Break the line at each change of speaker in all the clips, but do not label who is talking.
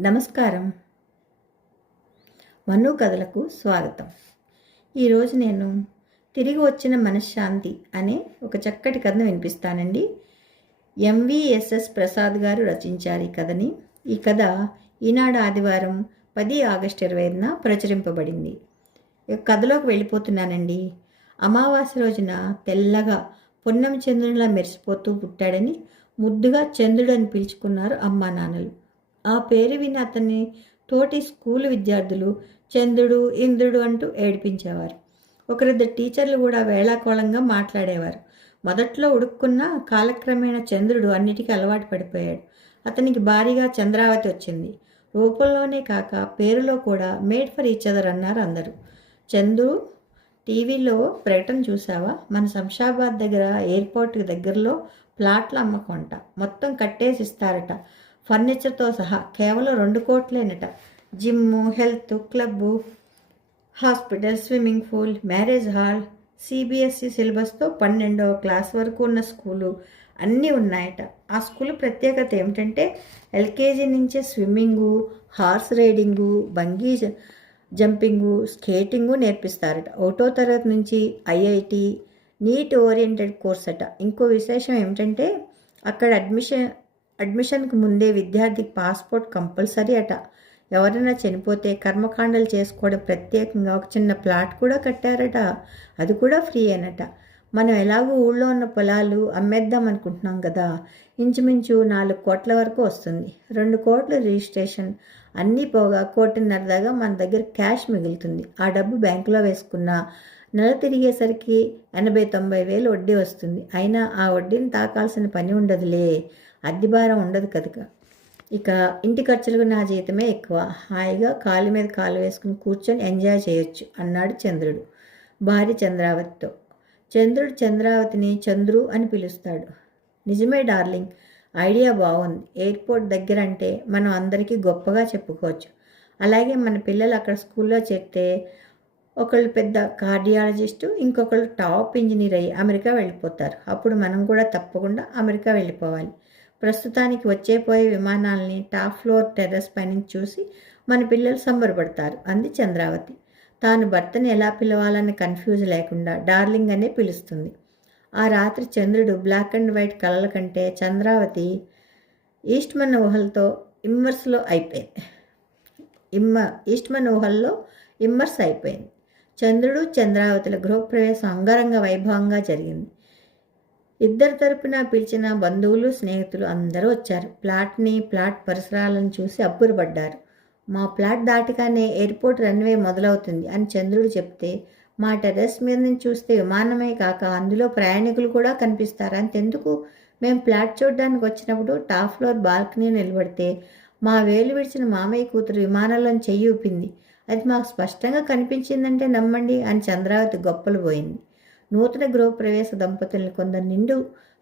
నమస్కారం. మను కథలకు స్వాగతం. ఈరోజు నేను తిరిగి వచ్చిన మనశ్శాంతి అనే ఒక చక్కటి కథను వినిపిస్తానండి. ఎంవిఎస్ఎస్ ప్రసాద్ గారు రచించారు ఈ కథని. ఈ కథ ఈనాడు ఆదివారం పది ఆగస్టు ఇరవై ఐదున ప్రచురింపబడింది. కథలోకి వెళ్ళిపోతున్నానండి. అమావాస్య రోజున తెల్లగా పొన్నం చంద్రునిలా మెరిసిపోతూ పుట్టాడని ముద్దుగా చంద్రుడు అని పిలుచుకున్నారు అమ్మా నాన్నలు. ఆ పేరు విని అతన్ని తోటి స్కూల్ విద్యార్థులు చంద్రుడు ఇంద్రుడు అంటూ ఏడిపించేవారు. ఒకరిద్దరు టీచర్లు కూడా వేళాకోళంగా మాట్లాడేవారు. మొదట్లో ఉడుక్కున్న కాలక్రమేణా చంద్రుడు అన్నిటికీ అలవాటు పడిపోయాడు. అతనికి భారీగా చంద్రావతి వచ్చింది. రూపంలోనే కాక పేరులో కూడా మేడ్ ఫర్ ఈచ్ అదర్ అన్నారు అందరూ. చంద్రు టీవీలో ప్రకటన చూసావా మన శంషాబాద్ దగ్గర ఎయిర్పోర్ట్ దగ్గరలో ప్లాట్ల అమ్మకంట మొత్తం కట్టేసి ఇస్తారట. ఫర్నిచర్తో సహా కేవలం రెండు కోట్లేనట. Gym health club hospital swimming pool marriage hall CBSE సిలబస్తో పన్నెండవ క్లాస్ వరకు ఉన్న స్కూలు అన్నీ ఉన్నాయట. ఆ స్కూల్ ప్రత్యేకత ఏమిటంటే ఎల్కేజీ నుంచే స్విమ్మింగు హార్స్ రైడింగు బంగీ జ- జంపింగు స్కేటింగు నేర్పిస్తారట. ఒకటో తరగతి నుంచి ఐఐటి నీట్ ఓరియంటెడ్ కోర్స్ అట ఇంకో విశేషం ఏమిటంటే అక్కడ అడ్మిషన్ అడ్మిషన్కి ముందే విద్యార్థికి పాస్పోర్ట్ కంపల్సరీ అట. ఎవరైనా చనిపోతే కర్మకాండలు చేసుకోవడం ప్రత్యేకంగా ఒక చిన్న ప్లాట్ కూడా కట్టారట. అది కూడా ఫ్రీ అనట మనం ఎలాగో ఊళ్ళో ఉన్న పొలాలు అమ్మేద్దాం అనుకుంటున్నాం కదా. ఇంచుమించు నాలుగు కోట్ల వరకు వస్తుంది. రెండు కోట్ల రిజిస్ట్రేషన్ అన్నీ పోగా కోటిన్నర దాకా మన దగ్గర క్యాష్ మిగులుతుంది. ఆ డబ్బు బ్యాంకులో వేసుకున్న నెల తిరిగేసరికి ఎనభై తొంభై వేలు వడ్డీ వస్తుంది. అయినా ఆ వడ్డీని తాకాల్సిన పని ఉండదులే. అద్దె భారం ఉండదు కనుక. ఇక ఇంటి ఖర్చులకు నా జీతమే ఎక్కువ. హాయిగా కాలు మీద కాలు వేసుకుని కూర్చొని ఎంజాయ్ చేయొచ్చు అన్నాడు చంద్రుడు. భార్య చంద్రావతితో. చంద్రుడు చంద్రావతిని చంద్రు అని పిలుస్తాడు. నిజమే డార్లింగ్ ఐడియా బాగుంది. ఎయిర్పోర్ట్ దగ్గర అంటే మనం అందరికీ గొప్పగా చెప్పుకోవచ్చు. అలాగే మన పిల్లలు అక్కడ స్కూల్లో చేరితే ఒకళ్ళు పెద్ద కార్డియాలజిస్టు ఇంకొకళ్ళు టాప్ ఇంజనీర్ అయ్యి అమెరికా వెళ్ళిపోతారు. అప్పుడు మనం కూడా తప్పకుండా అమెరికా వెళ్ళిపోవాలి. ప్రస్తుతానికి వచ్చే పోయే విమానాలని టాప్ ఫ్లోర్ టెర్రస్ పైన చూసి మన పిల్లలు సంబరపడతారు అంది చంద్రావతి. తాను భర్తని ఎలా పిలవాలని కన్ఫ్యూజ్ లేకుండా డార్లింగ్ అనే పిలుస్తుంది. ఆ రాత్రి చంద్రుడు బ్లాక్ అండ్ వైట్ కలల కంటే చంద్రావతి ఈస్ట్మన్ ఊహలతో ఇమ్మర్స్లో అయిపోయింది ఇమ్మ ఈస్ట్మన్ ఊహల్లో ఇమ్మర్స్ అయిపోయింది. చంద్రుడు చంద్రావతుల గృహప్రవేశం అంగరంగ వైభవంగా జరిగింది. ఇద్దరు తరపున పిలిచిన బంధువులు స్నేహితులు అందరూ వచ్చారు. ప్లాట్ని ప్లాట్ పరిసరాలను చూసి అబ్బురపడ్డారు. మా ప్లాట్ దాటిగానే ఎయిర్పోర్ట్ రన్వే మొదలవుతుంది అని చంద్రుడు చెప్తే మా టెర్రస్ మీద నుంచి చూస్తే విమానమే కాక అందులో ప్రయాణికులు కూడా కనిపిస్తారు అంతెందుకు మేము ఫ్లాట్ చూడడానికి వచ్చినప్పుడు టాప్ ఫ్లోర్ బాల్కనీ నిలబడితే మా వేలు విడిచిన మామయ్య కూతురు విమానంలో చెయ్యి ఊపింది. అది మాకు స్పష్టంగా కనిపించిందంటే నమ్మండి అని చంద్రావతి గొప్పలు పోయింది. నూతన గృహప్రవేశ దంపతుల్ని కొందరు నిండు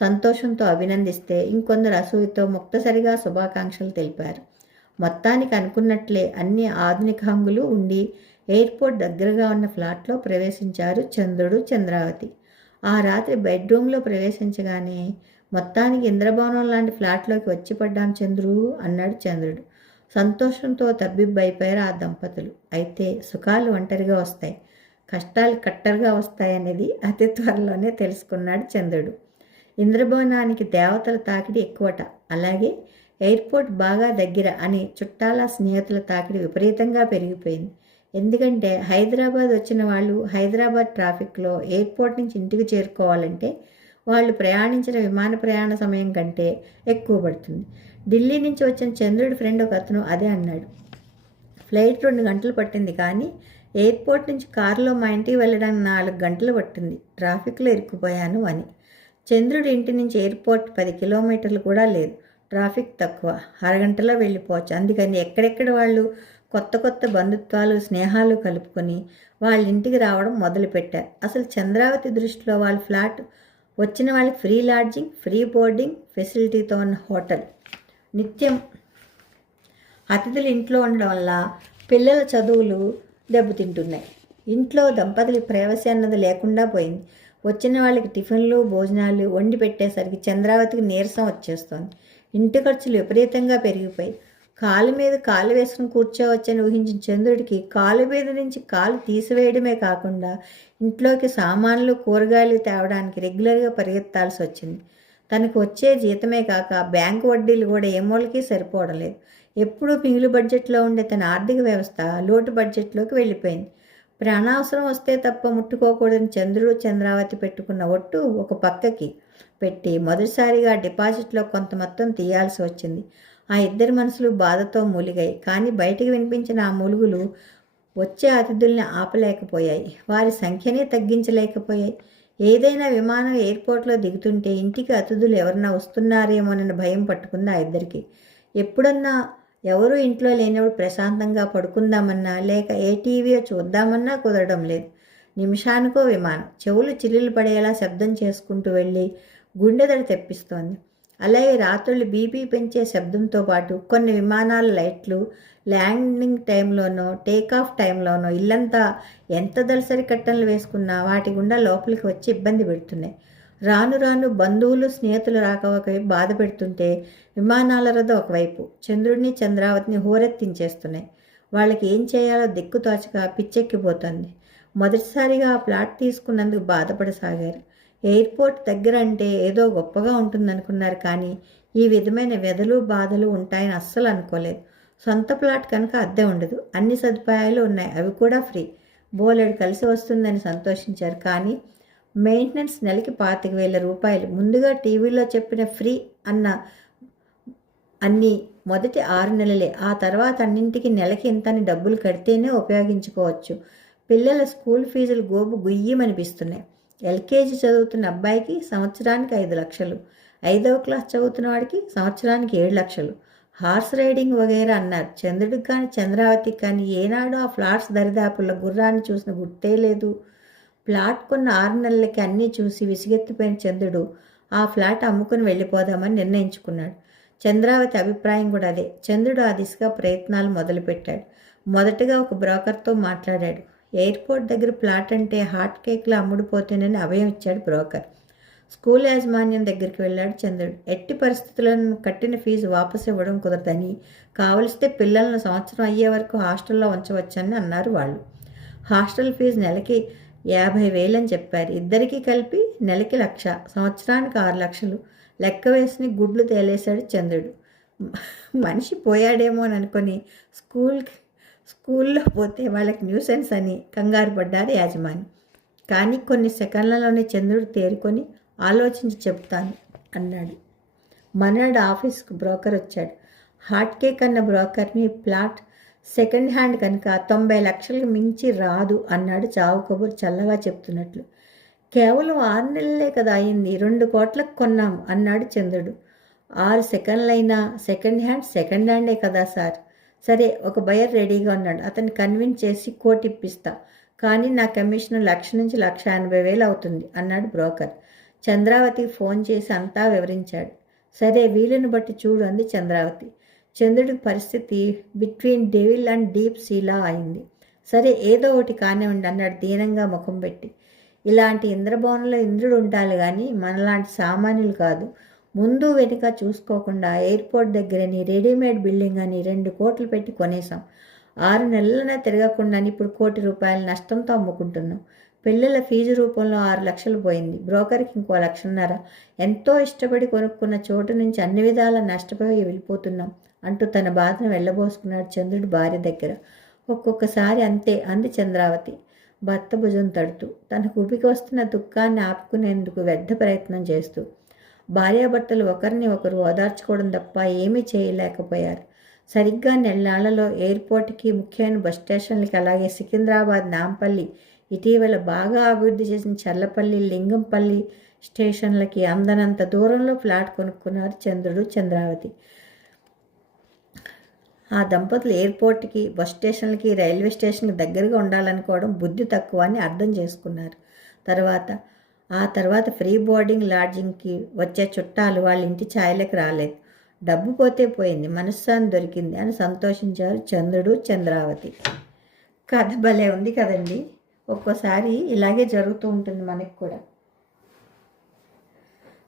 సంతోషంతో అభినందిస్తే ఇంకొందరు అసూయతో ముక్తసరిగా శుభాకాంక్షలు తెలిపారు. మొత్తానికి అనుకున్నట్లే అన్ని ఆధునిక హంగులు ఉండి ఎయిర్పోర్ట్ దగ్గరగా ఉన్న ఫ్లాట్లో ప్రవేశించారు చంద్రుడు చంద్రావతి. ఆ రాత్రి బెడ్రూమ్లో ప్రవేశించగానే మొత్తానికి ఇంద్రభవనం లాంటి ఫ్లాట్లోకి వచ్చి పడ్డాం చంద్రు అన్నాడు చంద్రుడు. సంతోషంతో తబ్బిబ్బైపోయారు ఆ దంపతులు. అయితే సుఖాలు ఒంటరిగా వస్తాయి. కష్టాలు కట్టరుగా వస్తాయనేది అతి త్వరలోనే తెలుసుకున్నాడు చంద్రుడు. ఇంద్రభవనానికి దేవతల తాకిడి ఎక్కువట. అలాగే ఎయిర్పోర్ట్ బాగా దగ్గర అని చుట్టాల స్నేహితుల తాకిడి విపరీతంగా పెరిగిపోయింది. ఎందుకంటే హైదరాబాద్ వచ్చిన వాళ్ళు హైదరాబాద్ ట్రాఫిక్లో ఎయిర్పోర్ట్ నుంచి ఇంటికి చేరుకోవాలంటే వాళ్ళు ప్రయాణించిన విమాన ప్రయాణ సమయం కంటే ఎక్కువ పడుతుంది. ఢిల్లీ నుంచి వచ్చిన చంద్రుడి ఫ్రెండ్ ఒక అతను అదే అన్నాడు. ఫ్లైట్ రెండు గంటలు పట్టింది కానీ ఎయిర్పోర్ట్ నుంచి కారులో మా ఇంటికి వెళ్ళడానికి నాలుగు గంటలు పట్టింది. ట్రాఫిక్లో ఇరుక్కుపోయాను అని. చంద్రుడి ఇంటి నుంచి ఎయిర్పోర్ట్ పది కిలోమీటర్లు కూడా లేదు. ట్రాఫిక్ తక్కువ. అరగంటలో వెళ్ళిపోవచ్చు. అందుకని ఎక్కడెక్కడ వాళ్ళు కొత్త కొత్త బంధుత్వాలు స్నేహాలు కలుపుకొని వాళ్ళ ఇంటికి రావడం మొదలుపెట్టారు అసలు చంద్రావతి దృష్టిలో వాళ్ళ ఫ్లాట్ వచ్చిన వాళ్ళకి ఫ్రీ లాడ్జింగ్ ఫ్రీ బోర్డింగ్ ఫెసిలిటీతో ఉన్న హోటల్. నిత్యం అతిథులు ఇంట్లో ఉండడం వల్ల పిల్లల చదువులు దెబ్బతింటున్నాయి. ఇంట్లో దంపతులు ప్రైవసీ అన్నది లేకుండా పోయింది. వచ్చిన వాళ్ళకి టిఫిన్లు భోజనాలు వండి పెట్టేసరికి చంద్రావతికి నీరసం వచ్చేస్తోంది. ఇంటి ఖర్చులు విపరీతంగా పెరిగిపోయి కాలు మీద కాలు వేసుకుని కూర్చోవచ్చని ఊహించిన చంద్రుడికి కాలు మీద నుంచి కాలు తీసివేయడమే కాకుండా ఇంట్లోకి సామాన్లు కూరగాయలు తేవడానికి రెగ్యులర్గా పరిగెత్తాల్సి వచ్చింది. తనకు వచ్చే జీతమే కాక బ్యాంకు వడ్డీలు కూడా ఏ సరిపోవడం లేదు. ఎప్పుడూ మిగులు బడ్జెట్లో ఉండే తన ఆర్థిక వ్యవస్థ లోటు బడ్జెట్లోకి వెళ్ళిపోయింది. ప్రాణావసరం వస్తే తప్ప ముట్టుకోకూడని చంద్రుడు చంద్రావతి పెట్టుకున్న ఒట్టు ఒక పక్కకి పెట్టి మొదటిసారిగా డిపాజిట్లో కొంత మొత్తం తీయాల్సి వచ్చింది. ఆ ఇద్దరి మనసులు బాధతో మూలిగాయి. కానీ బయటికి వినిపించిన ఆ మూలుగులు వచ్చే అతిథుల్ని ఆపలేకపోయాయి. వారి సంఖ్యనే తగ్గించలేకపోయాయి. ఏదైనా విమానం ఎయిర్పోర్ట్లో దిగుతుంటే ఇంటికి అతిథులు ఎవరన్నా వస్తున్నారేమోనని భయం పట్టుకుంది ఆ ఇద్దరికి. ఎప్పుడన్నా ఎవరు ఇంట్లో లేనప్పుడు ప్రశాంతంగా పడుకుందామన్నా లేక ఏ టీవీయో చూద్దామన్నా కుదరడం లేదు. నిమిషానికో విమానం. చెవులు చిల్లులు పడేలా శబ్దం చేసుకుంటూ వెళ్ళి గుండెదడ తెప్పిస్తోంది. అలాగే రాత్రులు బీపీ పెంచే శబ్దంతో పాటు కొన్ని విమానాల లైట్లు ల్యాండింగ్ టైంలోనో టేకాఫ్ టైంలోనో ఇల్లంతా ఎంత దళసరి కట్టలు వేసుకున్నా వాటి గుండా లోపలికి వచ్చి ఇబ్బంది పెడుతున్నాయి. రాను రాను బంధువులు స్నేహితులు రాక ఒకవైపు బాధ పెడుతుంటే విమానాల రథ ఒకవైపు చంద్రుడిని చంద్రావతిని హోరెత్తించేస్తున్నాయి. వాళ్ళకి ఏం చేయాలో దిక్కుతోచక పిచ్చెక్కిపోతుంది. మొదటిసారిగా ఆ ప్లాట్ తీసుకున్నందుకు బాధపడసాగారు. ఎయిర్పోర్ట్ దగ్గర అంటే ఏదో గొప్పగా ఉంటుందనుకున్నారు కానీ ఈ విధమైన వ్యధలు బాధలు ఉంటాయని అస్సలు అనుకోలేదు. సొంత ప్లాట్ కనుక అద్దె ఉండదు. అన్ని సదుపాయాలు ఉన్నాయి. అవి కూడా ఫ్రీ. బోలెడు కలిసి వస్తుందని సంతోషించారు కానీ మెయింటెనెన్స్ నెలకి పాతిక వేల రూపాయలు. ముందుగా టీవీలో చెప్పిన ఫ్రీ అన్న అన్నీ మొదటి ఆరు నెలలే. ఆ తర్వాత అన్నింటికి నెలకి ఇంతని డబ్బులు కడితేనే ఉపయోగించుకోవచ్చు. పిల్లల స్కూల్ ఫీజులు గోబు గుయ్యమనిపిస్తున్నాయి. ఎల్కేజీ చదువుతున్న అబ్బాయికి సంవత్సరానికి ఐదు లక్షలు. ఐదవ క్లాస్ చదువుతున్న వాడికి సంవత్సరానికి ఏడు లక్షలు. హార్స్ రైడింగ్ వగైరా అన్నారు. చంద్రుడికి కానీ చంద్రావతికి కానీ ఏనాడు ఆ ఫ్లాట్స్ దరిదాపుల్లో గుర్రాన్ని చూసిన గుర్తే లేదు. ఫ్లాట్ కొన్న ఆరు నెలలకి అన్నీ చూసి విసిగెత్తిపోయిన చంద్రుడు ఆ ఫ్లాట్ అమ్ముకుని వెళ్ళిపోదామని నిర్ణయించుకున్నాడు. చంద్రావతి అభిప్రాయం కూడా అదే. చంద్రుడు ఆ దిశగా ప్రయత్నాలు మొదలుపెట్టాడు. మొదటగా ఒక బ్రోకర్తో మాట్లాడాడు. ఎయిర్పోర్ట్ దగ్గర ప్లాట్ అంటే హాట్ కేక్లో అమ్ముడుపోతేనని అభయం ఇచ్చాడు బ్రోకర్. స్కూల్ యాజమాన్యం దగ్గరికి వెళ్ళాడు చంద్రుడు. ఎట్టి పరిస్థితులను కట్టిన ఫీజు వాపసు ఇవ్వడం కుదరదని కావలిస్తే పిల్లలను సంవత్సరం అయ్యే వరకు హాస్టల్లో ఉంచవచ్చని అన్నారు వాళ్ళు. హాస్టల్ ఫీజు నెలకి యాభై వేలని చెప్పారు. ఇద్దరికీ కలిపి నెలకి లక్ష సంవత్సరానికి ఆరు లక్షలు. లెక్క వేసుని గుడ్లు తేలేశాడు చంద్రుడు. మనిషి పోయాడేమో అని అనుకొని స్కూల్ స్కూల్లో పోతే వాళ్ళకి న్యూసెన్స్ అని కంగారు పడ్డారు యాజమాని. కానీ కొన్ని సెకండ్లలోనే చంద్రుడు తేరుకొని ఆలోచించి చెప్తాను అన్నాడు. మనాడు ఆఫీస్కు బ్రోకర్ వచ్చాడు. హాట్ కేక్ అన్న బ్రోకర్ని ప్లాట్ సెకండ్ హ్యాండ్ కనుక తొంభై లక్షలకు మించి రాదు అన్నాడు చావు కబుర్ చల్లగా చెప్తున్నట్లు. కేవలం ఆరు నెలలే కదా అయింది రెండు కోట్లకు కొన్నాం అన్నాడు చంద్రుడు. ఆరు సెకండ్లైనా సెకండ్ హ్యాండ్ సెకండ్ హ్యాండే కదా సార్. సరే ఒక బయర్ రెడీగా ఉన్నాడు. అతన్ని కన్విన్స్ చేసి కోటి ఇప్పిస్తా. కానీ నా కమిషన్ లక్ష నుంచి లక్ష ఎనభై వేలు అవుతుంది అన్నాడు బ్రోకర్. చంద్రావతికి ఫోన్ చేసి అంతా వివరించాడు. సరే వీలుని బట్టి చూడు అంది చంద్రావతి. చంద్రుడి పరిస్థితి బిట్వీన్ డెవిల్ అండ్ డీప్ సీలా అయింది. సరే ఏదో ఒకటి కానివ్వండి అన్నాడు దీనంగా ముఖం పెట్టి. ఇలాంటి ఇంద్రభవనంలో ఇంద్రుడు ఉండాలి కానీ మనలాంటి సామాన్యులు కాదు. ముందు వెనుక చూసుకోకుండా ఎయిర్పోర్ట్ దగ్గరని రెడీమేడ్ బిల్డింగ్ అని రెండు కోట్లు పెట్టి కొనేసాం ఆరు నెలలనే తిరగకుండా ఇప్పుడు కోటి రూపాయలు నష్టంతో అమ్ముకుంటున్నాం. పిల్లల ఫీజు రూపంలో ఆరు లక్షలు పోయింది. బ్రోకర్కి ఇంకో లక్షన్నర. ఎంతో ఇష్టపడి కొనుక్కున్న చోటు నుంచి అన్ని విధాల నష్టపోయి వెళ్ళిపోతున్నాం. అంటూ తన బాధను వెళ్ళబోసుకున్నాడు చంద్రుడు భార్య దగ్గర. ఒక్కొక్కసారి అంతే అంది చంద్రావతి. భర్త భుజం తడుతూ తనకు ఉపికి వస్తున్న దుఃఖాన్ని ఆపుకునేందుకు వ్యర్థ ప్రయత్నం చేస్తూ. భార్యాభర్తలు ఒకరిని ఒకరు ఓదార్చుకోవడం తప్ప ఏమీ చేయలేకపోయారు. సరిగ్గా నెల్లాళ్ళలో ఎయిర్పోర్ట్కి ముఖ్యమైన బస్ స్టేషన్లకి అలాగే సికింద్రాబాద్ నాంపల్లి ఇటీవల బాగా అభివృద్ధి చేసిన చల్లపల్లి లింగంపల్లి స్టేషన్లకి అందనంత దూరంలో ఫ్లాట్ కొనుక్కున్నారు చంద్రుడు చంద్రావతి. ఆ దంపతులు ఎయిర్పోర్ట్కి బస్ స్టేషన్లకి రైల్వే స్టేషన్కి దగ్గరగా ఉండాలనుకోవడం బుద్ధి తక్కువ అని అర్థం చేసుకున్నారు. తర్వాత ఆ తర్వాత ఫ్రీ బోర్డింగ్ లాడ్జింగ్కి వచ్చే చుట్టాలు వాళ్ళ ఇంటి ఛాయలకు రాలేదు. డబ్బు పోతే పోయింది మనశ్శాంతి దొరికింది అని సంతోషించారు చంద్రుడు చంద్రావతి. కథ భలే ఉంది కదండి. ఒక్కోసారి ఇలాగే జరుగుతూ ఉంటుంది మనకి కూడా.